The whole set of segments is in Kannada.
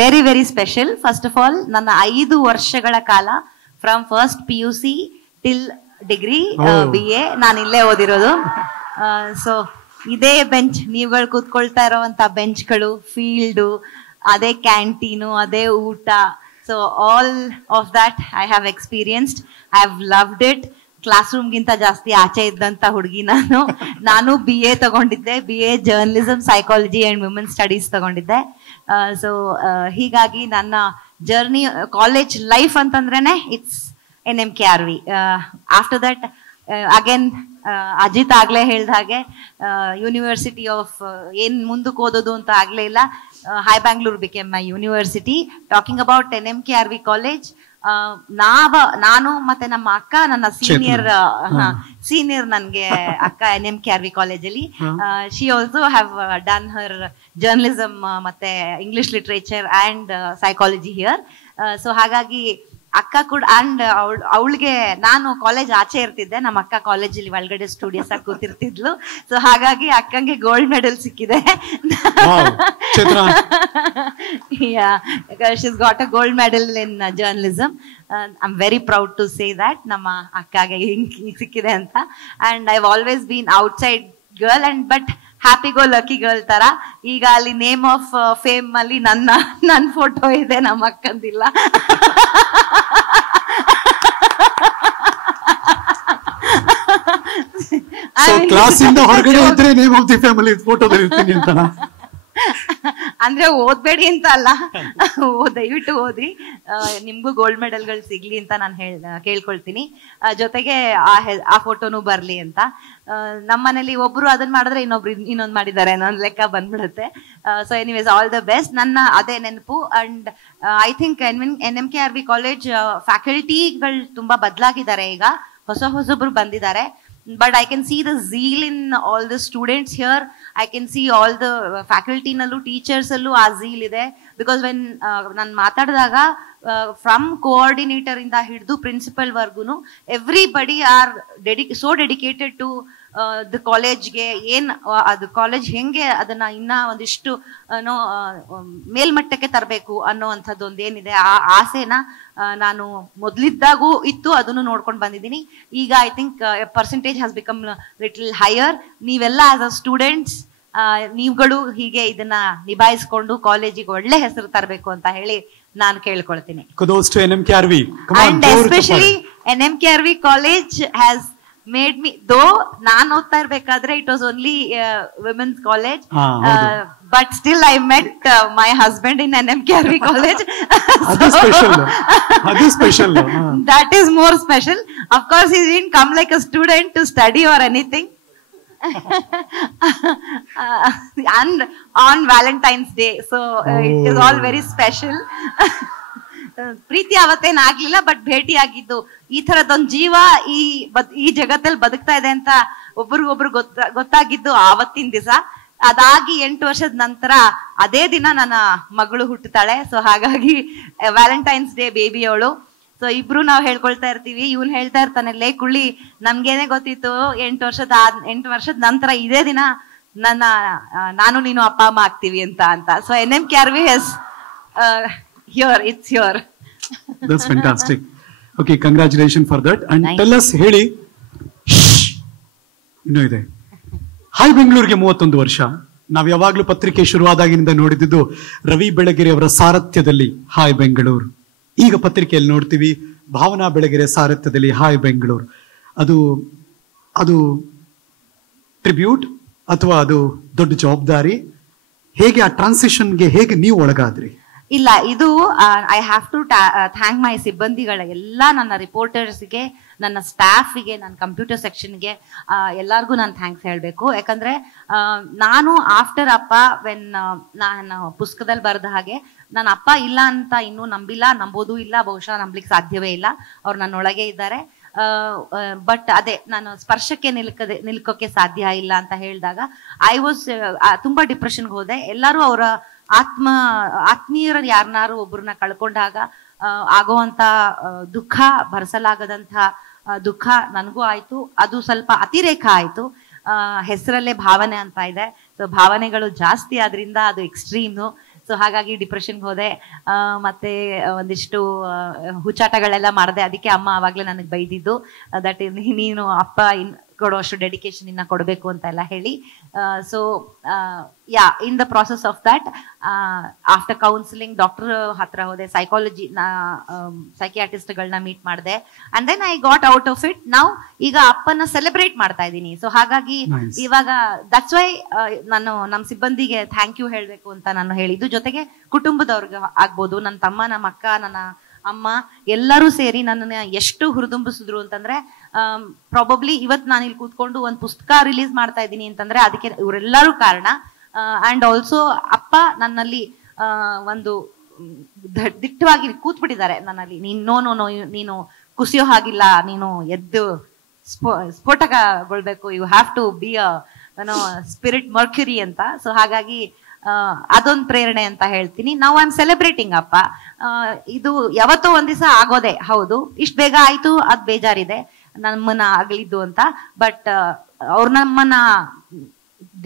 Very very special. First of all ನನ್ನ 5 ವರ್ಷಗಳ ಕಾಲ from first PUC till degree BA ನಾನು ಇಲ್ಲೇ ಓದಿರೋದು. ಸೊ ಇದೇ ಬೆಂಚ್, ನೀವುಗಳು ಕೂತ್ಕೊಳ್ತಾ ಇರೋವಂತ ಬೆಂಚ್ಗಳು, ಫೀಲ್ಡು, ಅದೇ ಕ್ಯಾಂಟೀನು, ಅದೇ ಊಟ. So all of that I have experienced. I have loved it. Class ರೂಮ್ಗಿಂತ ಜಾಸ್ತಿ ಆಚೆ ಇದ್ದಂತ ಹುಡುಗಿ ನಾನು BA ತಗೊಂಡಿದ್ದೆ. BA journalism, psychology and women studies ತಗೊಂಡಿದ್ದೆ. ಸೊ ಹೀಗಾಗಿ ನನ್ನ ಜರ್ನಿ, ಕಾಲೇಜ್ ಲೈಫ್ ಅಂತಂದ್ರೇನೆ it's NMKRV. After that again Ajith ಆಗ್ಲೇ ಹೇಳ್ದ ಹಾಗೆ ಯೂನಿವರ್ಸಿಟಿ ಆಫ್ ಏನ್ ಮುಂದಕ್ಕೆ ಓದೋದು ಅಂತ ಆಗ್ಲೇ ಇಲ್ಲ. High Bangalore became my university. Talking about NMKRV college, ನಾನು ಮತ್ತೆ ನಮ್ಮ ಅಕ್ಕ, ನನ್ನ ಸೀನಿಯರ್ ನನ್ಗೆ ಅಕ್ಕ NMKRV ಕಾಲೇಜಲ್ಲಿ. She also have done her journalism ಮತ್ತೆ English literature and psychology here. So ಹಾಗಾಗಿ ಅಕ್ಕ ಕೂಡ, ಅಂಡ್ ಅವಳಿಗೆ, ನಾನು ಕಾಲೇಜ್ ಆಚೆ ಇರ್ತಿದ್ದೆ, ನಮ್ಮ ಅಕ್ಕ ಕಾಲೇಜಲ್ಲಿ ಒಳಗಡೆ ಸ್ಟೂಡಿಯೋಸ್ ಆಗಿ ಕೂತಿರ್ತಿದ್ಲು. ಸೊ ಹಾಗಾಗಿ ಅಕ್ಕಂಗೆ ಗೋಲ್ಡ್ ಮೆಡಲ್ ಸಿಕ್ಕಿದೆ. She's got a gold medal in journalism. I'm very proud to say that ನಮ್ಮ ಅಕ್ಕಗೆ ಹಿಂಗ್ ಸಿಕ್ಕಿದೆ ಅಂತ. And I've always been outside girl and but happy go lucky girl ತರ. ಈಗ ಅಲ್ಲಿ ನೇಮ್ ಆಫ್ ಫೇಮ್ ಅಲ್ಲಿ ನನ್ನ ಫೋಟೋ ಇದೆ, ನಮ್ಮ ಅಕ್ಕಂದಿಲ್ಲ. ಕ್ಲಾಸಿಂದ ಹೊರಗಡೆ ಇದ್ರೆ ನೇಮ್ ಆಫ್ ದಿ ಫ್ಯಾಮಿಲಿ ಫೋಟೋದಲ್ಲಿ ಇರ್ತೀನಿ ಅಂತ. ಅಂದ್ರೆ ಓದ್ಬೇಡಿ ಅಂತ ಅಲ್ಲ, ದಯವಿಟ್ಟು ಓದಿ, ನಿಮ್ಗೂ ಗೋಲ್ಡ್ ಮೆಡಲ್ಗಳು ಸಿಗ್ಲಿ ಅಂತ ನಾನು ಕೇಳ್ಕೊಳ್ತೀನಿ. ಜೊತೆಗೆ ಆ ಫೋಟೋನು ಬರ್ಲಿ ಅಂತ. ನಮ್ಮನೇಲಿ ಒಬ್ರು ಅದನ್ನ ಮಾಡಿದ್ರೆ ಇನ್ನೊಂದು ಮಾಡಿದ್ದಾರೆ ಅನ್ನೋ ಲೆಕ್ಕ ಬಂದ್ಬಿಡುತ್ತೆ. So anyways, all the best. ನನ್ನ ಅದೇ ನೆನಪು. And I think NMKRV college ಫ್ಯಾಕಲ್ಟಿಗಳು ತುಂಬಾ ಬದಲಾಗಿದ್ದಾರೆ. ಈಗ ಹೊಸಬ್ರು ಬಂದಿದ್ದಾರೆ. But I can see the zeal in all the students here. I can see all the faculty nallu, teachers allu aa zeal ide. Because when nan maatadadaga from coordinator inda hiddu principal vargunu, everybody are so dedicated to the college ge. ಏನ್ ಅದು ಕಾಲೇಜ್ ಹೆಂಗೆ ಅದನ್ನ ಇನ್ನ ಒಂದಿಷ್ಟು ಮೇಲ್ಮಟ್ಟಕ್ಕೆ ತರಬೇಕು ಅನ್ನೋವಂಥದ್ದು ಒಂದೇನಿದೆ, ಆ ಆಸೆನ ನಾನು ಮೊದ್ಲಿದ್ದಾಗೂ ಇತ್ತು, ಅದನ್ನು ನೋಡ್ಕೊಂಡು ಬಂದಿದ್ದೀನಿ. ಈಗ I think percentage has become little higher. ನೀವೆಲ್ಲ ಆಸ್ ಅ ಸ್ಟೂಡೆಂಟ್ಸ್ ನೀವುಗಳು ಹೀಗೆ ಇದನ್ನ ನಿಭಾಯಿಸ್ಕೊಂಡು ಕಾಲೇಜಿಗೆ ಒಳ್ಳೆ ಹೆಸರು ತರಬೇಕು ಅಂತ ಹೇಳಿ ನಾನು ಕೇಳ್ಕೊಳ್ತೀನಿ. And especially NMKRV college has made me, though ನಾನು ಓದ್ತಾ ಇರ್ಬೇಕಾದ್ರೆ it was only women's college, but still I met my husband in NMKRV college. That is special. That is more special. Of course he didn't come like a student to study or anything. And on Valentine's Day, so it is all very special. ಪ್ರೀತಿ ಅವತ್ತೇನ್ ಆಗ್ಲಿಲ್ಲ, ಬಟ್ ಭೇಟಿ ಆಗಿದ್ದು. ಈ ತರದೊಂದು ಜೀವ ಈ ಜಗತ್ತಲ್ಲಿ ಬದುಕ್ತಾ ಇದೆ ಅಂತ ಒಬ್ರಿಗೊಬ್ರು ಗೊತ್ತಾಗಿದ್ದು ಆವತ್ತಿನ ದಿವಸ. ಅದಾಗಿ 8 ವರ್ಷದ ನಂತರ ಅದೇ ದಿನ ನನ್ನ ಮಗಳು ಹುಟ್ಟುತ್ತಾಳೆ. ಸೊ ಹಾಗಾಗಿ ವ್ಯಾಲೆಂಟೈನ್ಸ್ ಡೇ ಬೇಬಿ ಅವಳು. ಸೊ ಇಬ್ರು ನಾವು ಹೇಳ್ಕೊಳ್ತಾ ಇರ್ತೀವಿ. ಇವನ್ ಹೇಳ್ತಾ ಇರ್ತಾನೆ, ಲೇ ಕುಳ್ಳಿ, ನಮ್ಗೇನೆ ಗೊತ್ತಿತ್ತು 8 ವರ್ಷದ ನಂತರ ಇದೇ ದಿನ ನಾನು ನೀನು ಅಪ್ಪ ಅಮ್ಮ ಆಗ್ತೀವಿ ಅಂತ. So NMKRV has here, it's here. That's fantastic. Okay, congratulations for that. And tell us, ಹೇಳಿ, ಇನ್ನೂ ಇದೆ. ಹಾಯ್ ಬೆಂಗಳೂರಿಗೆ 31 ವರ್ಷ. ನಾವು ಯಾವಾಗ್ಲೂ ಪತ್ರಿಕೆ ಶುರುವಾದಾಗಿನಿಂದ ನೋಡಿದ್ದು ರವಿ ಬೆಳಗೆರೆ ಅವರ ಸಾರಥ್ಯದಲ್ಲಿ ಹಾಯ್ ಬೆಂಗಳೂರು. ಈಗ ಪತ್ರಿಕೆಯಲ್ಲಿ ನೋಡ್ತೀವಿ ಭಾವನಾ ಬೆಳಗೆರೆ ಸಾರಥ್ಯದಲ್ಲಿ ಹಾಯ್ ಬೆಂಗಳೂರು. ಅದು ಟ್ರಿಬ್ಯೂಟ್ ಅಥವಾ ಅದು ದೊಡ್ಡ ಜವಾಬ್ದಾರಿ? ಹೇಗೆ ಆ ಟ್ರಾನ್ಸಿಷನ್ಗೆ ಹೇಗೆ ನೀವು ಒಳಗಾದ್ರಿ? ಇಲ್ಲ, ಇದು I have to thank my ಸಿಬ್ಬಂದಿಗಳ ಎಲ್ಲ, ನನ್ನ ರಿಪೋರ್ಟರ್ಸ್ಗೆ, ನನ್ನ ಸ್ಟಾಫಿಗೆ, ನನ್ನ ಕಂಪ್ಯೂಟರ್ ಸೆಕ್ಷನ್ಗೆ, ಎಲ್ಲರಿಗೂ ನಾನು ಥ್ಯಾಂಕ್ಸ್ ಹೇಳಬೇಕು. ಯಾಕಂದ್ರೆ ನಾನು ಆಫ್ಟರ್ ಅಪ್ಪ ವೆನ್ ನಾನು ಪುಸ್ತಕದಲ್ಲಿ ಬರೆದ ಹಾಗೆ, ನನ್ನ ಅಪ್ಪ ಇಲ್ಲ ಅಂತ ಇನ್ನೂ ನಂಬೋದು ಇಲ್ಲ, ಬಹುಶಃ ನಂಬಲಿಕ್ಕೆ ಸಾಧ್ಯವೇ ಇಲ್ಲ. ಅವ್ರು ನನ್ನೊಳಗೆ ಇದ್ದಾರೆ. ಬಟ್ ಅದೇ ನಾನು ಸ್ಪರ್ಶಕ್ಕೆ ನಿಲ್ಕೋಕೆ ಸಾಧ್ಯ ಇಲ್ಲ ಅಂತ ಹೇಳಿದಾಗ ಐ ವಾಸ್ ತುಂಬಾ ಡಿಪ್ರೆಷನ್ಗೆ ಹೋದೆ. ಎಲ್ಲರೂ ಅವರ ಆತ್ಮೀಯರ ಯಾರನ್ನಾರು ಒಬ್ಬರನ್ನ ಕಳ್ಕೊಂಡಾಗ ಆಗುವಂತ ದುಃಖ, ಭರಿಸಲಾಗದಂತ ದುಃಖ ನನಗೂ ಆಯ್ತು. ಅದು ಸ್ವಲ್ಪ ಅತಿರೇಕ ಆಯ್ತು. ಹೆಸರಲ್ಲೇ ಭಾವನೆ ಅಂತ ಇದೆ. ಸೊ ಭಾವನೆಗಳು ಜಾಸ್ತಿ ಆದ್ರಿಂದ ಅದು ಎಕ್ಸ್ಟ್ರೀಮು. ಸೊ ಸೊ ಹಾಗಾಗಿ ಡಿಪ್ರೆಷನ್ಗೆ ಹೋದೆ. ಮತ್ತೆ ಒಂದಿಷ್ಟು ಹುಚ್ಚಾಟಗಳೆಲ್ಲ ಮಾಡಿದೆ. ಅದಕ್ಕೆ ಅಮ್ಮ ಆವಾಗಲೇ ನನಗೆ ಬೈದಿದ್ದು, ದಟ್ ನೀನು ಅಪ್ಪ ಕೊಡುವಷ್ಟು ಡೆಡಿಕೇಶನ್ ಇನ್ನ ಕೊಡಬೇಕು ಅಂತ ಎಲ್ಲ ಹೇಳಿ. So yeah, in the process of that, after counselling doctor ಹತ್ರ ಹೋದೆ, ಸೈಕಿಯಾಟ್ರಿಸ್ಟ್ಗಳನ್ನ ಮೀಟ್ ಮಾಡಿದೆ, and then I got out of it. ನಾವು ಈಗ ಅಪ್ಪನ ಸೆಲೆಬ್ರೇಟ್ ಮಾಡ್ತಾ ಇದ್ದೀನಿ. ಸೊ ಹಾಗಾಗಿ ಇವಾಗ ದಟ್ಸ್ ವೈ ನಾನು ನಮ್ಮ ಸಿಬ್ಬಂದಿಗೆ ಥ್ಯಾಂಕ್ ಯು ಹೇಳಬೇಕು ಅಂತ ನಾನು ಹೇಳಿದ್ದು. ಜೊತೆಗೆ ಕುಟುಂಬದವ್ರಿಗೆ ಆಗ್ಬೋದು, ನನ್ನ ತಮ್ಮ, ನಮ್ಮ ಅಕ್ಕ, ನನ್ನ ಅಮ್ಮ ಎಲ್ಲರೂ ಸೇರಿ ನನ್ನನ್ನ ಎಷ್ಟು ಹುರಿದುಂಬಿಸಿದ್ರು ಅಂತಂದ್ರೆ, ಪ್ರಾಬಬ್ಲಿ ಇವತ್ತು ನಾನು ಇಲ್ಲಿ ಕೂತ್ಕೊಂಡು ಒಂದು ಪುಸ್ತಕ ರಿಲೀಸ್ ಮಾಡ್ತಾ ಇದ್ದೀನಿ ಅಂತಂದ್ರೆ ಅದಕ್ಕೆ ಇವರೆಲ್ಲರೂ ಕಾರಣ. ಅಂಡ್ ಆಲ್ಸೋ ಅಪ್ಪ ನನ್ನಲ್ಲಿ ಒಂದು ದಿಟ್ಟವಾಗಿ ಕೂತ್ಬಿಟ್ಟಿದ್ದಾರೆ ನನ್ನಲ್ಲಿ. ನೋ ನೋ ನೋ, ನೀನು ಕುಸಿಯೋ ಹಾಗಿಲ್ಲ, ನೀನು ಎದ್ದು ಸ್ಫೋಟಕಗೊಳ್ಬೇಕು, you have to be a spirit mercury ಅಂತ. ಸೊ ಹಾಗಾಗಿ ಅದೊಂದು ಪ್ರೇರಣೆ ಅಂತ ಹೇಳ್ತೀನಿ. ನಾವು ಐ ಆಮ್ ಸೆಲೆಬ್ರೇಟಿಂಗ್ ಅಪ್ಪ. ಇದು ಯಾವತ್ತೋ ಒಂದ್ ದಿವಸ ಆಗೋದೆ ಹೌದು, ಇಷ್ಟು ಬೇಗ ಆಯ್ತು ಅದ್ ಬೇಜಾರಿದೆ ನಮ್ಮನ್ನ ಅಗಲಿದ್ದು ಅಂತ. ಬಟ್ ಅವ್ರು ನಮ್ಮನ್ನ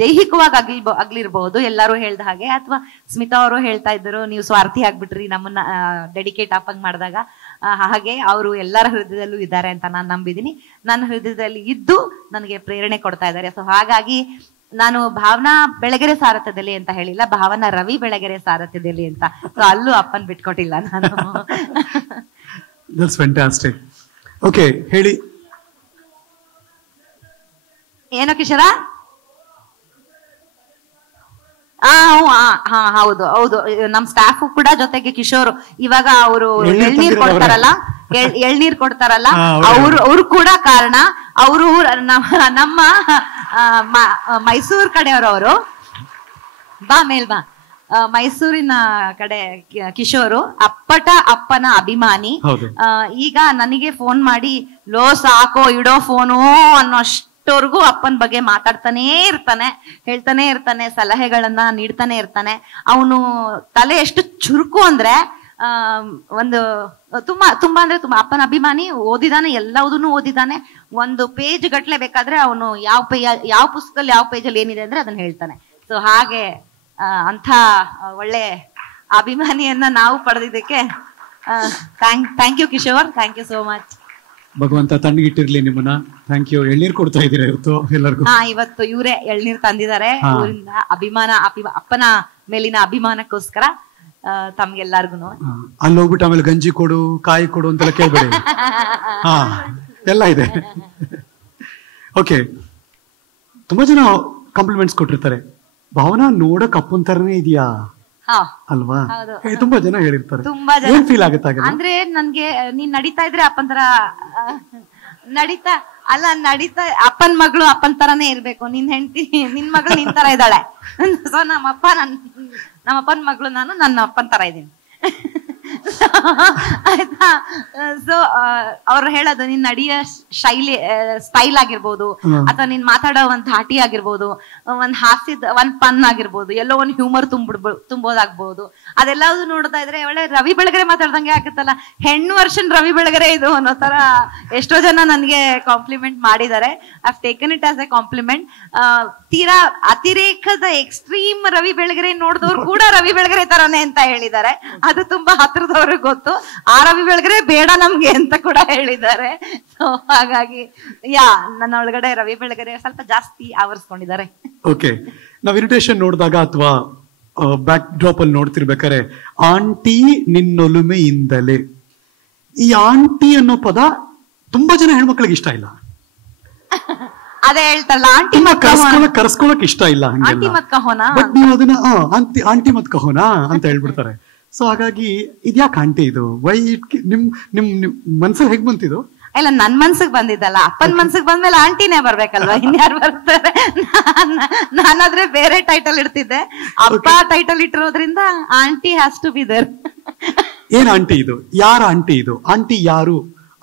ದೈಹಿಕವಾಗಿ ಅಗ್ಲಿರ್ಬಹುದು, ಎಲ್ಲರೂ ಹೇಳ್ದ ಹಾಗೆ. ಅಥವಾ ಸ್ಮಿತಾ ಅವರು ಹೇಳ್ತಾ ಇದ್ರು, ನೀವು ಸ್ವಾರ್ಥಿ ಆಗ್ಬಿಟ್ರಿ ನಮ್ಮನ್ನ ಡೆಡಿಕೇಟ್ ಅಪ್ಪಂಗ್ ಮಾಡಿದಾಗ. ಹಾಗೆ ಅವರು ಎಲ್ಲರ ಹೃದಯದಲ್ಲೂ ಇದ್ದಾರೆ ಅಂತ ನಾನು ನಂಬಿದ್ದೀನಿ. ನನ್ನ ಹೃದಯದಲ್ಲಿ ಇದ್ದು ನನಗೆ ಪ್ರೇರಣೆ ಕೊಡ್ತಾ ಇದ್ದಾರೆ. ಸೊ ಹಾಗಾಗಿ ನಾನು ಭಾವನಾ ಬೆಳಗೆರೆ ಸಾರಥ್ಯದಲ್ಲಿ ಅಂತ ಹೇಳಿಲ್ಲ, ಭಾವನಾ ರವಿ ಬೆಳಗೆರೆ ಸಾರಥ್ಯದಲ್ಲಿ ಅಂತ. ಸೊ ಅಲ್ಲೂ ಅಪ್ಪನ್ ಬಿಟ್ಕೊಟ್ಟಿಲ್ಲ ನಾನು. That's fantastic. ಓಕೆ, ಹೇಳಿ. ಏನೋ ಕಿಶೋರ? ಹೌದು ಹೌದು, ನಮ್ ಸ್ಟಾಫ್ ಕೂಡ ಜೊತೆಗೆ ಕಿಶೋರ್ ಇವಾಗ ಅವರು ಎಳ್ನೀರ್ ಕೊಡ್ತಾರಲ್ಲ ಅವ್ರು ಕೂಡ ಕಾರಣ. ಅವರು ನಮ್ಮ ಮೈಸೂರ್ ಕಡೆಯವರು, ಬಾ ಮೇಲ್ ಬಾ, ಮೈಸೂರಿನ ಕಡೆ ಕಿಶೋರು ಅಪ್ಪನ ಅಭಿಮಾನಿ. ಈಗ ನನಗೆ ಫೋನ್ ಮಾಡಿ ಲೋ ಸಾಕೋ ಇಡೋ ಫೋನು ಅನ್ನೋಷ್ಟವರೆಗೂ ಅಪ್ಪನ ಬಗ್ಗೆ ಮಾತಾಡ್ತಾನೆ ಇರ್ತಾನೆ, ಹೇಳ್ತಾನೆ ಇರ್ತಾನೆ, ಸಲಹೆಗಳನ್ನ ನೀಡ್ತಾನೆ ಇರ್ತಾನೆ. ಅವನು ತಲೆ ಎಷ್ಟು ಚುರುಕು ಅಂದ್ರೆ ಒಂದು ತುಂಬಾ ತುಂಬಾ ಅಂದ್ರೆ ತುಂಬಾ ಅಪ್ಪನ ಅಭಿಮಾನಿ. ಓದಿದಾನೆ, ಎಲ್ಲದನ್ನು ಓದಿದಾನೆ. ಒಂದು ಪೇಜ್ ಗಟ್ಲೆ ಬೇಕಾದ್ರೆ ಅವನು ಯಾವ ಪುಸ್ತಕದಲ್ಲಿ ಯಾವ ಪೇಜಲ್ಲಿ ಏನಿದೆ ಅಂದ್ರೆ ಅದನ್ನ ಹೇಳ್ತಾನೆ. ಸೊ ಹಾಗೆ ಅಂಥ ಒಳ್ಳೆ ಅಭಿಮಾನಿಯನ್ನ ನಾವು ಪಡೆದಿದ್ದಕ್ಕೆ thank you Kishore, thank you so much. ಭಗವಂತ ತಣ್ಣಗಿಟ್ಟಿರ್ಲಿ ನಿಮ್ಮನ್ನ. Thank you. ಎಳ್ನೀರ್ ಕೊಡ್ತಾ ಇದ್ದೀರಾ ಇವತ್ತು ಎಲ್ಲರಿಗೂ? ಇವತ್ತು ಇವರೇ ಎಳ್ನೀರ್ ತಂದಿದ್ದಾರೆ. ಊರಿಂದ ಅಪ್ಪನ ಮೇಲಿನ ಅಭಿಮಾನಕ್ಕೋಸ್ಕರ ತಮ್ಗೆಲ್ಲಾರ್ಗು. ಅಲ್ಲಿ ಹೋಗ್ಬಿಟ್ಟು ಆಮೇಲೆ ಗಂಜಿ ಕೊಡು, ಕಾಯಿ ಕೊಡು ಅಂತೆಲ್ಲ ಕೇಳ್ಬೇಡಿ. ಎಲ್ಲ ಇದೆ. ಓಕೆ, ತುಂಬಾ ಜನ ಕಾಂಪ್ಲಿಮೆಂಟ್ಸ್ ಕೊಟ್ಟಿರ್ತಾರೆ. ಭಾವನಾ ನೋಡಕ್ ಅಪ್ಪನ್ ತರನೇ ಇದೆಯಾ ಅಲ್ವಾ? ತುಂಬಾ ಜನ ಹೇಳಿರ್ತಾರೆ. ಏನ್ ಫೀಲ್ ಆಗುತ್ತೆ ಅಂದ್ರೆ ನನ್ಗೆ ನೀನ್ ನಡೀತಾ ಇದ್ರೆ ಅಪ್ಪನ್ ತರ ನಡೀತಾ ಅಪ್ಪನ್ ಮಗಳು ಅಪ್ಪನ್ ತರಾನೇ ಇರ್ಬೇಕು. ನಿನ್ ಹೆಂಡತಿ ನಿನ್ ಮಗಳು ನಿನ್ ತರ ಇದ್ದಾಳೆ. ಸೊ ನಮ್ಮಪ್ಪನ ಮಗಳು ನಾನು ನನ್ನ ಅಪ್ಪನ್ ತರ ಇದ್ದೀನಿ ಆಯ್ತಾ. ಸೊ ಅವ್ರು ಹೇಳೋದು, ನೀನ್ ನಡೆಯ ಸ್ಟೈಲ್ ಆಗಿರ್ಬೋದು, ಅಥವಾ ನೀನ್ ಮಾತಾಡೋ ಒಂದ್ ಧಾಟಿ ಆಗಿರ್ಬೋದು, ಒಂದ್ ಹಾಸ್ಯದ ಒಂದ್ ಪನ್ ಆಗಿರ್ಬೋದು, ಎಲ್ಲೋ ಒಂದ್ ಹ್ಯೂಮರ್ ತುಂಬೋದಾಗ್ಬೋದು, ಅದೆಲ್ಲದು ನೋಡ್ತಾ ಇದ್ರೆ ಒಳ್ಳೆ ರವಿ ಬೆಳಗೆರೆ ಮಾತಾಡ್ದಂಗೆ ಆಗುತ್ತಲ್ಲ, ಹೆಣ್ಣು ವರ್ಷನ್ ರವಿ ಬೆಳಗೆರೆ ಇದು ಅನ್ನೋ ತರ ಎಷ್ಟೋ ಜನ ನನ್ಗೆ ಕಾಂಪ್ಲಿಮೆಂಟ್ ಮಾಡಿದ್ದಾರೆ. I have taken it as a compliment. ತೀರಾ ಅತಿರೇಕದ ಎಕ್ಸ್ಟ್ರೀಮ್ ರವಿ ಬೆಳಗೆರೆ ನೋಡಿದವ್ರು ಕೂಡ ರವಿ ಬೆಳಗೆರೆ ತರಾನೇ ಅಂತ ಹೇಳಿದ್ದಾರೆ. ಅದು ತುಂಬಾ ಹತ್ರದವ್ರಿಗೆ ಗೊತ್ತು. ಆ ರವಿ ಬೆಳಗೆರೆ ಬೇಡ ನಮ್ಗೆ ಅಂತ ಕೂಡ ಹೇಳಿದ್ದಾರೆ. ಸೊ ಹಾಗಾಗಿ ನನ್ನ ಒಳಗಡೆ ರವಿ ಬೆಳಗೆರೆ ಸ್ವಲ್ಪ ಜಾಸ್ತಿ ಆವರಿಸ್ಕೊಂಡಿದ್ದಾರೆ. ಓಕೆ, ನಾವ್ ಇನ್ವಿಟೇಷನ್ ನೋಡಿದಾಗ ಅಥವಾ ಬ್ಯಾಕ್ ಡ್ರಾಪ್ ಅಲ್ಲಿ ನೋಡ್ತಿರ್ಬೇಕಾರೆ ಆಂಟಿ ನಿನ್ನೊಲುಮೆಯಿಂದಲೇ, ಈ ಆಂಟಿ ಅನ್ನೋ ಪದ ತುಂಬಾ ಜನ ಹೆಣ್ಮಕ್ಳಿಗೆ ಇಷ್ಟ ಇಲ್ಲ. ಅದೇ ಹೇಳ್ತಾರಲ್ಲ, ಆಂಟಿ ಕರ್ಸ್ಕೊಳಕ್ ಇಷ್ಟ ಇಲ್ಲ, ಬಟ್ ನೀವು ಅದನ್ನ ಆಂಟಿ ಮತ್ ಕಹೋನಾ ಅಂತ ಹೇಳ್ಬಿಡ್ತಾರೆ. ಸೊ ಹಾಗಾಗಿ ಇದ್ಯಾಕೆ ಆಂಟಿ ಇದು? ವೈ ನಿಮ್ ನಿಮ್ ಮನ್ಸಲ್ಲಿ ಹೇಗ್ ಬಂತಿದು? ಇಲ್ಲ, ನನ್ ಮನ್ಸಿಗೆ ಬಂದಿದ್ದಲ್ಲ, ಅಪ್ಪನ್ ಮನ್ಸಿಗೆ ಬಂದ್ಮೇಲೆ ಆಂಟಿನೇ ಬರ್ಬೇಕಲ್ವಾ, ಇನ್ಯಾರು ಬರ್ತಾರೆ? ನಾನಾದ್ರೆ ಬೇರೆ ಟೈಟಲ್ ಇಡ್ತಿದ್ದೆ, ಅಪ್ಪ ಟೈಟಲ್ ಇಟ್ಟಿರೋದ್ರಿಂದ aunty has to be there. ಏನ್ ಆಂಟಿ ಇದು? ಯಾರ ಆಂಟಿ ಇದು? ಆಂಟಿ ಯಾರು?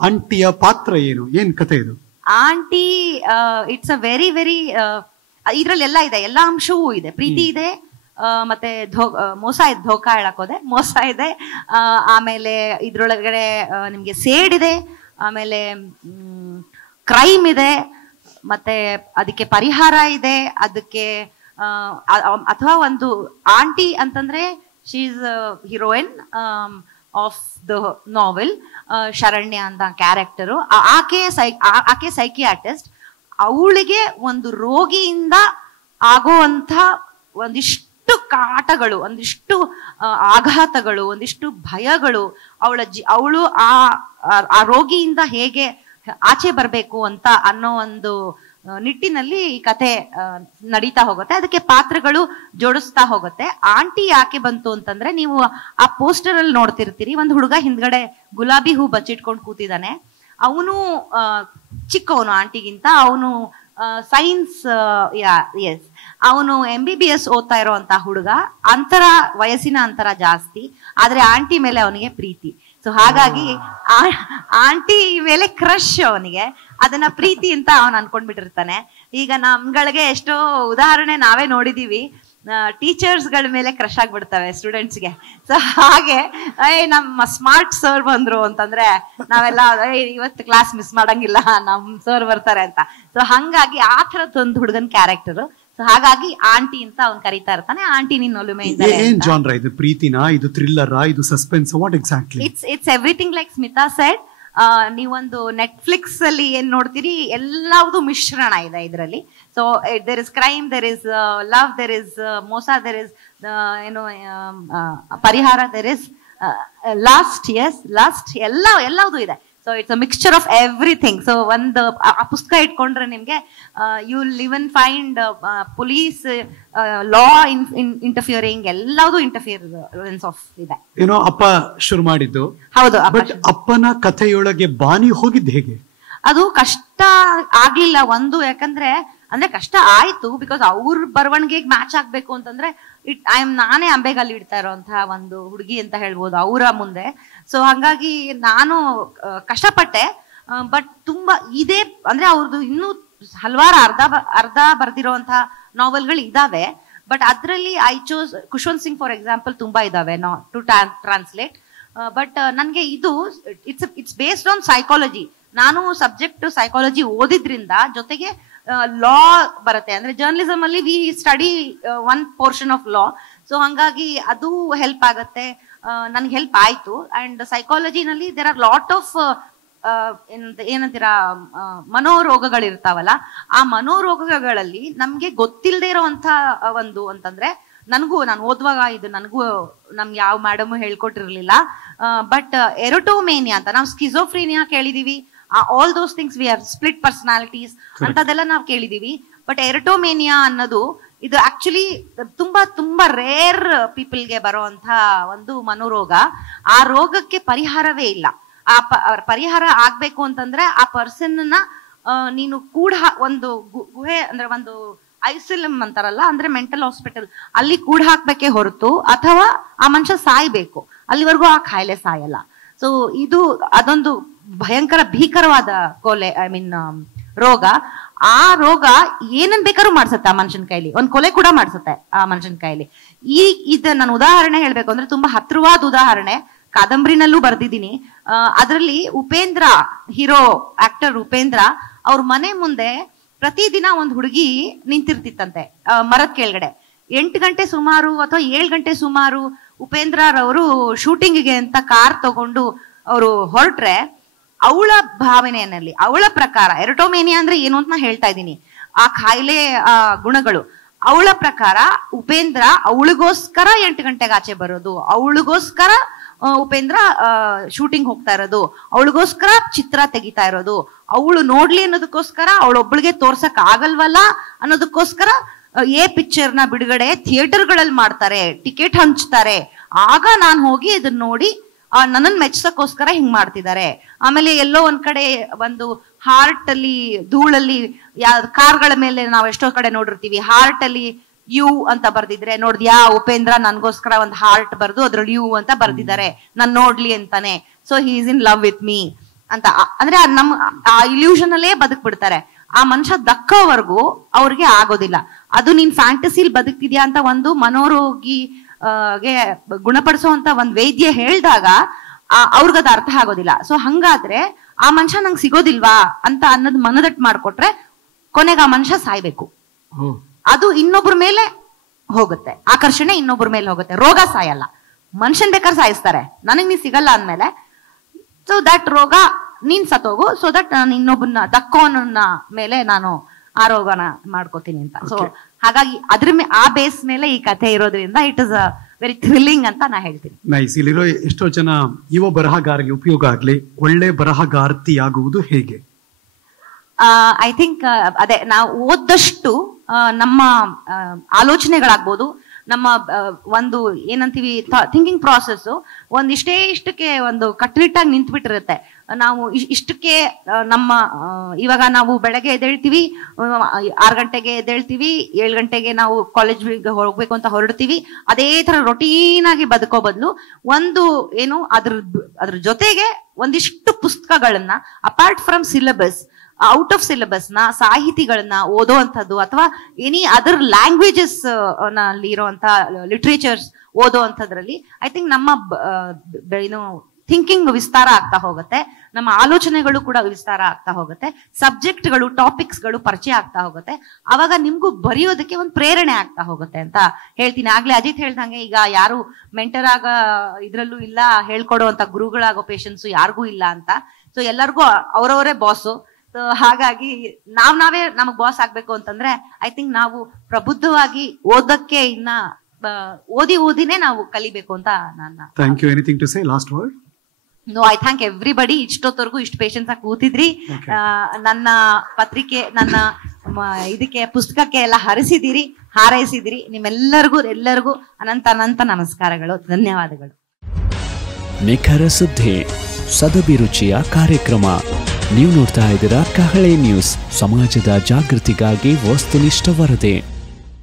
ಆಂಟಿಯ ಪಾತ್ರ ಏನು? ಏನ್ ಕತೆ ಇದು? Aunty it's uh very very, ಇದ್ರಲ್ಲಿ ಎಲ್ಲ ಇದೆ, ಎಲ್ಲಾ ಅಂಶವೂ ಇದೆ. ಪ್ರೀತಿ ಇದೆ, ಮತ್ತೆ ಮೋಸ ಇದೆ, ಧೋಕಾ ಹೇಳಕೋದೆ ಮೋಸ ಇದೆ, ಆಮೇಲೆ ಇದ್ರೊಳಗಡೆ ನಿಮ್ಗೆ ಸೇಡ್ ಇದೆ, ಆಮೇಲೆ ಕ್ರೈಮ್ ಇದೆ, ಮತ್ತೆ ಅದಕ್ಕೆ ಪರಿಹಾರ ಇದೆ. ಅದಕ್ಕೆ ಅಥವಾ ಒಂದು ಆಂಟಿ ಅಂತಂದ್ರೆ she is heroine of the ನಾವೆಲ್. ಶರಣ್ಯ ಅಂತ ಕ್ಯಾರೆಕ್ಟರು. ಆಕೆ ಸೈಕಿಯಾಟ್ರಿಸ್ಟ್. ಅವಳಿಗೆ ಒಂದು ರೋಗಿಯಿಂದ ಆಗುವಂಥ ಒಂದಿಷ್ಟು ಕಾಟಗಳು, ಒಂದಿಷ್ಟು ಆಘಾತಗಳು, ಒಂದಿಷ್ಟು ಭಯಗಳು, ಅವಳು ಆ ರೋಗಿಯಿಂದ ಹೇಗೆ ಆಚೆ ಬರಬೇಕು ಅಂತ ಅನ್ನೋ ಒಂದು ನಿಟ್ಟಿನಲ್ಲಿ ಈ ಕಥೆ ನಡೀತಾ ಹೋಗುತ್ತೆ. ಅದಕ್ಕೆ ಪಾತ್ರಗಳು ಜೋಡಿಸ್ತಾ ಹೋಗುತ್ತೆ. ಆಂಟಿ ಯಾಕೆ ಬಂತು ಅಂತಂದ್ರೆ, ನೀವು ಆ ಪೋಸ್ಟರ್ ಅಲ್ಲಿ ನೋಡ್ತಿರ್ತೀರಿ, ಒಂದು ಹುಡುಗ ಹಿಂದ್ಗಡೆ ಗುಲಾಬಿ ಹೂ ಬಚ್ಚಿಟ್ಕೊಂಡು ಕೂತಿದ್ದಾನೆ. ಅವನು ಚಿಕ್ಕವನು ಆಂಟಿಗಿಂತ. ಅವನು ಸೈನ್ಸ್, ಎಸ್, ಅವನು MBBS ಓದ್ತಾ ಇರೋಂತ ಹುಡುಗ. ವಯಸ್ಸಿನ ಅಂತರ ಜಾಸ್ತಿ, ಆದ್ರೆ ಆಂಟಿ ಮೇಲೆ ಅವನಿಗೆ ಪ್ರೀತಿ. ಸೊ ಹಾಗಾಗಿ ಆಂಟಿ ಮೇಲೆ ಕ್ರಶ್ ಅವನಿಗೆ. ಅದನ್ನ ಪ್ರೀತಿ ಅಂತ ಅವನು ಅನ್ಕೊಂಡ್ಬಿಟ್ಟಿರ್ತಾನೆ. ಈಗ ನಮ್ಗಳಿಗೆ ಎಷ್ಟೋ ಉದಾಹರಣೆ ನಾವೇ ನೋಡಿದೀವಿ. ಟೀಚರ್ಸ್ ಗಳ ಮೇಲೆ ಕ್ರಶ್ ಆಗ್ಬಿಡ್ತವೆ ಸ್ಟೂಡೆಂಟ್ಸ್ಗೆ. ಸೊ ಹಾಗೆ ನಮ್ಮ ಸ್ಮಾರ್ಟ್ ಸರ್ ಬಂದ್ರು ಅಂತಂದ್ರೆ ನಾವೆಲ್ಲ ಇವತ್ತು ಕ್ಲಾಸ್ ಮಿಸ್ ಮಾಡಂಗಿಲ್ಲ, ನಮ್ ಸರ್ ಬರ್ತಾರೆ ಅಂತ. ಸೊ ಹಂಗಾಗಿ ಆ ಥರದೊಂದು ಹುಡುಗನ್ ಕ್ಯಾರೆಕ್ಟರ್. ಸೊ ಹಾಗಾಗಿ ಆಂಟಿ ಅಂತ ಅವ್ನು ಕರೀತಾ ಇರ್ತಾನೆ. ಆಂಟಿ ನಿನ್ನ ಒಲುಮೆಯಿಂದ. ಏನ್ ಜಾನ್ರ ಇದು? ಪ್ರೀತಿನಾ, ಇದು ಥ್ರಿಲ್ಲರಾ, ಇದು suspense? What exactly? It's everything like Smita said. ನೀವೊಂದು ನೆಟ್ಫ್ಲಿಕ್ಸ್ ಅಲ್ಲಿ ಏನ್ ನೋಡ್ತೀರಿ, ಎಲ್ಲಾವುದು ಮಿಶ್ರಣ ಇದೆ ಇದರಲ್ಲಿ. So there is crime, there is love, there is ಮೋಸ, ದೇರ್ ಇಸ್ ಏನು ಪರಿಹಾರ, there is lust. Yes, lust ಎಲ್ಲವುದು ಇದೆ. So it's a mixture of everything. So ಒಂದು ಆ ಪುಸ್ತಕ ಇಟ್ಕೊಂಡ್ರೆ ನಿಮ್ಗೆ you will even find police, law interfering, ಎಲ್ಲಾವುದು ಇಂಟರ್ಫಿಯರೆನ್ಸ್ ಆಫ್ ಇದೆ. ಏನೋ ಅಪ್ಪ ಶುರು ಮಾಡಿದ್ದು. ಹೌದು. ಬಟ್ ಅಪ್ಪನ ಕಥೆಯೊಳಗೆ ಬಾನಿ ಹೋಗಿದ್ದು ಹೇಗೆ? ಅದು ಕಷ್ಟ ಆಗ್ಲಿಲ್ಲ ಒಂದು, ಯಾಕಂದ್ರೆ ಕಷ್ಟ ಆಯ್ತು. ಬಿಕಾಸ್ ಅವ್ರ ಬರವಣಿಗೆಗೆ ಮ್ಯಾಚ್ ಆಗ್ಬೇಕು ಅಂತಂದ್ರೆ ನಾನೇ ಅಂಬೆಗಾಲಿ ಇಡ್ತಾ ಇರೋಂತಹ ಒಂದು ಹುಡುಗಿ ಅಂತ ಹೇಳ್ಬೋದು ಅವರ ಮುಂದೆ. ಸೊ ಹಂಗಾಗಿ ನಾನು ಕಷ್ಟಪಟ್ಟೆ. ಬಟ್ ತುಂಬಾ ಇದೆ ಅಂದ್ರೆ ಅವ್ರದ್ದು ಇನ್ನೂ ಹಲವಾರು ಅರ್ಧ ಬರ್ದಿರೋಂತಹ ನಾವೆಲ್ಗಳು ಇದಾವೆ. ಬಟ್ ಅದ್ರಲ್ಲಿ I chose Khushwant Singh for example ತುಂಬಾ ಇದಾವೆ ಟು ಟ್ರಾನ್ಸ್ಲೇಟ್. ಬಟ್ ನನ್ಗೆ ಇದು ಇಟ್ಸ್ ಬೇಸ್ಡ್ ಆನ್ ಸೈಕಾಲಜಿ. ನಾನು ಸಬ್ಜೆಕ್ಟ್ ಸೈಕಾಲಜಿ ಓದಿದ್ರಿಂದ ಜೊತೆಗೆ ಲಾ ಬರುತ್ತೆ. ಅಂದ್ರೆ ಜರ್ನಲಿಸಮ್ ಅಲ್ಲಿ we study one portion of law. So ಹಂಗಾಗಿ ಅದು ಹೆಲ್ಪ್ ಆಗತ್ತೆ, ನನ್ಗೆ ಹೆಲ್ಪ್ ಆಯ್ತು. ಅಂಡ್ ಸೈಕಾಲಜಿನಲ್ಲಿ ದೇರ್ ಆರ್ ಲಾಟ್ ಆಫ್ ಏನಂತೀರಾ ಮನೋರೋಗಗಳಿರ್ತಾವಲ್ಲ, ಆ ಮನೋರೋಗಗಳಲ್ಲಿ ನಮ್ಗೆ ಗೊತ್ತಿಲ್ಲದೆ ಇರೋಂಥ ಒಂದು ಅಂತಂದ್ರೆ, ನಾನು ಓದುವಾಗ ಇದು ನಮ್ಗೆ ಯಾವ ಮೇಡಮ್ ಹೇಳ್ಕೊಟ್ಟಿರ್ಲಿಲ್ಲ. ಬಟ್ ಎರೋಟೋಮೇನಿಯಾ ಅಂತ, ನಾವು ಸ್ಕಿಜೋಫ್ರೀನಿಯಾ ಕೇಳಿದೀವಿ, all those things we are split personalities ಅಂತದೆಲ್ಲ ನಾವು ಕೇಳಿದೀವಿ. ಬಟ್ ಎರೋಟೋಮೇನಿಯಾ ಅನ್ನೋದು ಇದು ಆಕ್ಚುಲಿ ತುಂಬಾ ರೇರ್ ಪೀಪಲ್ಗೆ ಬರುವಂತ ಒಂದು ಮನೋರೋಗ. ಆ ರೋಗಕ್ಕೆ ಪರಿಹಾರವೇ ಇಲ್ಲ. ಆ ಪರಿಹಾರ ಆಗ್ಬೇಕು ಅಂತಂದ್ರೆ ಆ ಪರ್ಸನ್ ನೀನು ಕೂಡ ಒಂದು ಗುಹೆ ಅಂದ್ರೆ ಒಂದು ಐಸಿಲಮ್ ಅಂತಾರಲ್ಲ, ಅಂದ್ರೆ ಮೆಂಟಲ್ ಹಾಸ್ಪಿಟಲ್, ಅಲ್ಲಿ ಕೂಡ ಹಾಕ್ಬೇಕೇ ಹೊರತು ಅಥವಾ ಆ ಮನುಷ್ಯ ಸಾಯ್ಬೇಕು, ಅಲ್ಲಿವರೆಗೂ ಆ ಕಾಯಿಲೆ ಸಾಯಲ್ಲ. ಸೊ ಅದೊಂದು ಭಯಂಕರ ಭೀಕರವಾದ ರೋಗ. ಆ ರೋಗ ಏನನ್ ಬೇಕಾದ್ರೂ ಮಾಡ್ಸತ್ತೆ ಆ ಮನುಷ್ಯನ ಕೈಲಿ, ಒಂದ್ ಕೊಲೆ ಕೂಡ ಮಾಡ್ಸತ್ತೆ ಆ ಮನುಷ್ಯನ ಕೈಲಿ. ನಾನು ಉದಾಹರಣೆ ಹೇಳ್ಬೇಕು ಅಂದ್ರೆ ತುಂಬಾ ಹತ್ರವಾದ ಉದಾಹರಣೆ, ಕಾದಂಬರಿನಲ್ಲೂ ಬರ್ದಿದ್ದೀನಿ. ಅದರಲ್ಲಿ ಉಪೇಂದ್ರ, ಹೀರೋ ಆಕ್ಟರ್ ಉಪೇಂದ್ರ, ಅವ್ರ ಮನೆ ಮುಂದೆ ಪ್ರತಿದಿನ ಒಂದ್ ಹುಡುಗಿ ನಿಂತಿರ್ತಿತ್ತಂತೆ ಮರದ ಕೆಳಗಡೆ. 8 ಗಂಟೆ ಸುಮಾರು ಅಥವಾ 7 ಗಂಟೆ ಸುಮಾರು ಉಪೇಂದ್ರ ರವರು ಶೂಟಿಂಗ್ಗೆ ಅಂತ ಕಾರ್ ತಗೊಂಡು ಅವರು ಹೊರಟ್ರೆ, ಅವಳ ಭಾವನೆಯಲ್ಲಿ, ಅವಳ ಪ್ರಕಾರ, ಎರೋಟೋಮೇನಿಯಾ ಅಂದ್ರೆ ಏನು ಅಂತ ನಾ ಹೇಳ್ತಾ ಇದ್ದೀನಿ, ಆ ಕಾಯಿಲೆ ಗುಣಗಳು. ಅವಳ ಪ್ರಕಾರ ಉಪೇಂದ್ರ ಅವಳಿಗೋಸ್ಕರ 8 ಗಂಟೆಗೆ ಆಚೆ ಬರೋದು, ಅವಳಿಗೋಸ್ಕರ ಉಪೇಂದ್ರ ಶೂಟಿಂಗ್ ಹೋಗ್ತಾ ಇರೋದು, ಅವಳಿಗೋಸ್ಕರ ಚಿತ್ರ ತೆಗಿತಾ ಇರೋದು, ಅವಳು ನೋಡ್ಲಿ ಅನ್ನೋದಕ್ಕೋಸ್ಕರ, ಅವಳೊಬ್ಬಳಿಗೆ ತೋರ್ಸಕ್ ಆಗಲ್ವಲ್ಲ ಅನ್ನೋದಕ್ಕೋಸ್ಕರ ಪಿಕ್ಚರ್ ನ ಬಿಡುಗಡೆ ಥಿಯೇಟರ್ಗಳಲ್ಲಿ ಮಾಡ್ತಾರೆ, ಟಿಕೆಟ್ ಹಂಚ್ತಾರೆ. ಆಗ ನಾನು ಹೋಗಿ ಇದನ್ನ ನೋಡಿ ನನ್ನನ್ನು ಮೆಚ್ಚಸಕ್ಕೋಸ್ಕರ ಹಿಂಗ್ ಮಾಡ್ತಿದ್ದಾರೆ. ಆಮೇಲೆ ಎಲ್ಲೋ ಒಂದ್ ಕಡೆ ಒಂದು ಹಾರ್ಟ್ ಅಲ್ಲಿ, ಧೂಳಲ್ಲಿ, ಕಾರ್ಗಳ ಮೇಲೆ ನಾವು ಎಷ್ಟೋ ಕಡೆ ನೋಡಿರ್ತೀವಿ, ಹಾರ್ಟ್ ಅಲ್ಲಿ ಯು ಅಂತ ಬರ್ದಿದ್ರೆ ನೋಡಿದ್ಯಾ, ಉಪೇಂದ್ರ ನನ್ಗೋಸ್ಕರ ಒಂದು ಹಾರ್ಟ್ ಬರ್ದು ಅದ್ರಲ್ಲಿ ಯು ಅಂತ ಬರ್ದಿದ್ದಾರೆ, ನಾನ್ ನೋಡ್ಲಿ ಅಂತಾನೆ. So he is in love with me ಅಂತ. ಅಂದ್ರೆ ಆ ಇಲ್ಯೂಷನ್ ಅಲ್ಲೇ ಬದುಕ್ ಬಿಡ್ತಾರೆ. ಆ ಮನುಷ್ಯ ದಕ್ಕವರೆಗೂ ಅವ್ರಿಗೆ ಆಗೋದಿಲ್ಲ. ಅದು ನೀನ್ ಫ್ಯಾಂಟಸಿಲ್ ಬದುಕ್ತಿದ್ಯಾ ಅಂತ ಒಂದು ಮನೋರೋಗಿ ಗೆ ಗುಣಪಡಿಸುವಂತ ಒಂದ್ ವೈದ್ಯ ಹೇಳ್ದಾಗ ಅವ್ರಿಗದ ಅರ್ಥ ಆಗೋದಿಲ್ಲ. ಸೊ ಹಂಗಾದ್ರೆ ಆ ಮನುಷ್ಯ ನಂಗೆ ಸಿಗೋದಿಲ್ವಾ ಅಂತ ಅನ್ನೋದು ಮನದಟ್ಟು ಮಾಡ್ಕೊಟ್ರೆ ಕೊನೆಗೆ ಆ ಮನುಷ್ಯ ಸಾಯ್ಬೇಕು. ಅದು ಇನ್ನೊಬ್ರ ಮೇಲೆ ಹೋಗುತ್ತೆ, ಆಕರ್ಷಣೆ ಇನ್ನೊಬ್ಬರ ಮೇಲೆ ಹೋಗುತ್ತೆ. ರೋಗ ಸಾಯಲ್ಲ, ಮನುಷ್ಯನ್ ಬೇಕಾದ್ರೆ ಸಾಯಿಸ್ತಾರೆ, ನನಗ್ ನೀ ಸಿಗಲ್ಲ ಅಂದ್ಮೇಲೆ ಸೊ ದಟ್ ರೋಗ ನೀನ್ ಸತ್ತೋಗು, ಸೊ ದಟ್ ನಾನು ಇನ್ನೊಬ್ಬನ ದಕ್ಕೋನ ಮೇಲೆ ನಾನು ಆ ರೋಗನ ಮಾಡ್ಕೋತೀನಿ ಅಂತ. ಸೊ ಹಾಗಾಗಿ ಆ ಬೇಸ್ ಮೇಲೆ ಈ ಕಥೆ ಇರೋದ್ರಿಂದ it is a very thrilling ಅಂತ ನಾ ಹೇಳ್ತೀನಿ. ನೈಸ್. ಇಲ್ಲಿರೋ ಎಷ್ಟೋ ಜನ ಯುವ ಬರಹಗಾರರಿಗೆ ಉಪಯೋಗ ಆಗ್ಲಿ, ಒಳ್ಳೆ ಬರಹಗಾರ್ತಿ ಆಗುವುದು ಹೇಗೆ? ಐ ಥಿಂಕ್ ಅದೇ ನಾವು ಓದಷ್ಟು ನಮ್ಮ ಆಲೋಚನೆಗಳಾಗ್ಬೋದು, ನಮ್ಮ ಒಂದು ಏನಂತೀವಿ ಥಿಂಕಿಂಗ್ ಪ್ರಾಸೆಸ್ ಇಷ್ಟಕ್ಕೆ ಒಂದು ಕಟ್ಟುನಿಟ್ಟಾಗಿ ನಿಂತ್ಬಿಟ್ಟಿರುತ್ತೆ. ನಾವು ಇಷ್ಟಕ್ಕೆ ನಮ್ಮ ಇವಾಗ ನಾವು ಬೆಳಗ್ಗೆ ಎದ್ದೇಳ್ತೀವಿ, 6 ಗಂಟೆಗೆ ಎದ್ದೇಳ್ತೀವಿ, 7 ಗಂಟೆಗೆ ನಾವು ಕಾಲೇಜ್ಗೆ ಹೋಗ್ಬೇಕು ಅಂತ ಹೊರಡ್ತೀವಿ. ಅದೇ ತರ ರೊಟೀನ್ ಆಗಿ ಬದುಕೋ ಬದಲು ಅದ್ರ ಜೊತೆಗೆ ಒಂದಿಷ್ಟು ಪುಸ್ತಕಗಳನ್ನ apart from syllabus, out of syllabus ನ ಸಾಹಿತಿಗಳನ್ನ ಓದೋವಂಥದ್ದು ಅಥವಾ ಎನಿ ಅದರ್ ಲ್ಯಾಂಗ್ವೇಜಸ್ ನಲ್ಲಿ ಇರುವಂತ ಲಿಟ್ರೇಚರ್ಸ್ ಓದೋವಂಥದ್ರಲ್ಲಿ ಐ ಥಿಂಕ್ ನಮ್ಮ ಥಿಂಕಿಂಗ್ ವಿಸ್ತಾರ ಆಗ್ತಾ ಹೋಗುತ್ತೆ, ನಮ್ಮ ಆಲೋಚನೆಗಳು ಕೂಡ ವಿಸ್ತಾರ ಆಗ್ತಾ ಹೋಗುತ್ತೆ, ಸಬ್ಜೆಕ್ಟ್ಗಳು ಟಾಪಿಕ್ಸ್ಗಳು ಪರಿಚಯ ಆಗ್ತಾ ಹೋಗುತ್ತೆ. ಅವಾಗ ನಿಮ್ಗೂ ಬರೆಯೋದಕ್ಕೆ ಒಂದು ಪ್ರೇರಣೆ ಆಗ್ತಾ ಹೋಗುತ್ತೆ ಅಂತ ಹೇಳ್ತೀನಿ. ಆಗ್ಲೇ ಅಜಿತ್ ಹೇಳ್ದಂಗೆ ಈಗ ಯಾರು ಮೆಂಟರ್ ಆಗ ಇದ್ರಲ್ಲೂ ಇಲ್ಲ, ಹೇಳ್ಕೊಡುವಂತ ಗುರುಗಳಾಗೋ ಪೇಷನ್ಸ್ ಯಾರಿಗೂ ಇಲ್ಲ ಅಂತ. ಸೊ ಎಲ್ಲರಿಗೂ ಅವರವರೇ ಬಾಸು. ಹಾಗಾಗಿ ನಾವೇ ನಮಗ್ ಬಾಸ್ ಆಗ್ಬೇಕು ಅಂತಂದ್ರೆ ಐ ಥಿಂಕ್ ನಾವು ಪ್ರಬುದ್ಧವಾಗಿ ಓದಕ್ಕೆ ಇನ್ನ ಓದಿನೇ ನಾವು ಕಲಿಬೇಕು ಅಂತ ನನ್ನ. Thank you. Anything to say last word? No, I thank everybody. ಇಷ್ಟೊತ್ತವರೆಗೂ ಇಷ್ಟು ಪೇಷನ್ಸ್ ಆಗಿ ಕೂತಿದ್ರಿ, ನನ್ನ ಪತ್ರಿಕೆ ನನ್ನ ಇದಕ್ಕೆ ಪುಸ್ತಕಕ್ಕೆ ಎಲ್ಲ ಹರಿಸಿದಿರಿ, ಹಾರೈಸಿದಿರಿ. ಎಲ್ಲರಿಗೂ ಅನಂತ ನಮಸ್ಕಾರಗಳು, ಧನ್ಯವಾದಗಳು. ನಿಖರ ಸುದ್ದಿ, ಸದಭಿರುಚಿಯ ಕಾರ್ಯಕ್ರಮ. ನೀವು ನೋಡ್ತಾ ಇದ್ದೀರಾ ಕಹಳೆ ನ್ಯೂಸ್, ಸಮಾಜದ ಜಾಗೃತಿಗಾಗಿ ವಸ್ತುನಿಷ್ಠ ವರದಿ.